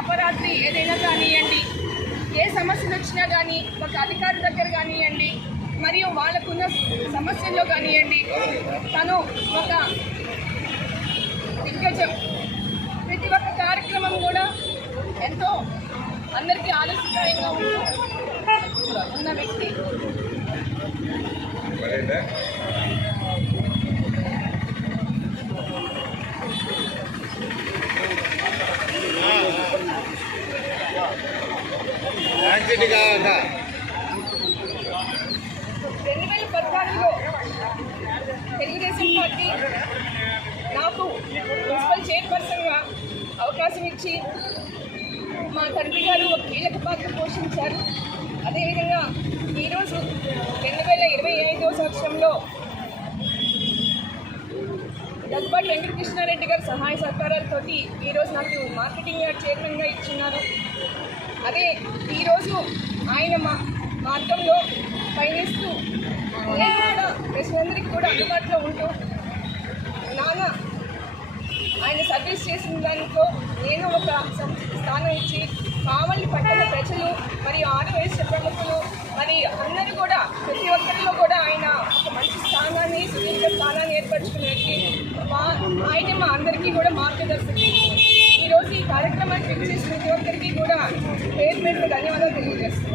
అపరాత్రి ఏదైనా కానివ్వండి ఏ సమస్యలు వచ్చినా కానీ ఒక అధికారి దగ్గర కానివ్వండి మరియు వాళ్ళకున్న సమస్యల్లో కానివ్వండి తను ఒక దిగ్గజం. ప్రతి ఒక్క కార్యక్రమం కూడా ఎంతో అందరికీ ఆలస్యదాయంగా ఉన్న వ్యక్తి. యాంటీ కావాలా రెండు వేల పద్నాలుగులో తెలుగుదేశం పార్టీ నాకు మున్సిపల్ చైర్పర్సన్గా అవకాశం ఇచ్చి మా తండ్రి గారు ఒక కీలక పాత్ర పోషించారు. అదేవిధంగా ఈరోజు రెండు వేల ఇరవై ఐదో సంవత్సరంలో దగ్గుబాటి వెంకటకృష్ణారెడ్డి గారి సహాయ సహకారాలతోటి ఈరోజు నాకు మార్కెటింగ్ యార్డ్ చైర్మన్గా ఇచ్చినారు. అదే ఈరోజు ఆయన మా మార్గంలో పయనిస్తూ నేను కూడా ప్రజలందరికీ కూడా అందుబాటులో ఉంటూ నాన్న ఆయన సర్వీస్ చేసిన దానితో నేను ఒక స్థానం ఇచ్చి కావలి పట్టణ ప్రజలు మరియు ఆదివేశ ప్రముఖులు మరియు అందరికీ కూడా మార్గదర్శకులు. ఈరోజు ఈ కార్యక్రమాన్ని ఫిక్స్ చేసిన ప్రతి ఒక్కరికి కూడా పేరు ధన్యవాదాలు తెలియజేస్తున్నాను.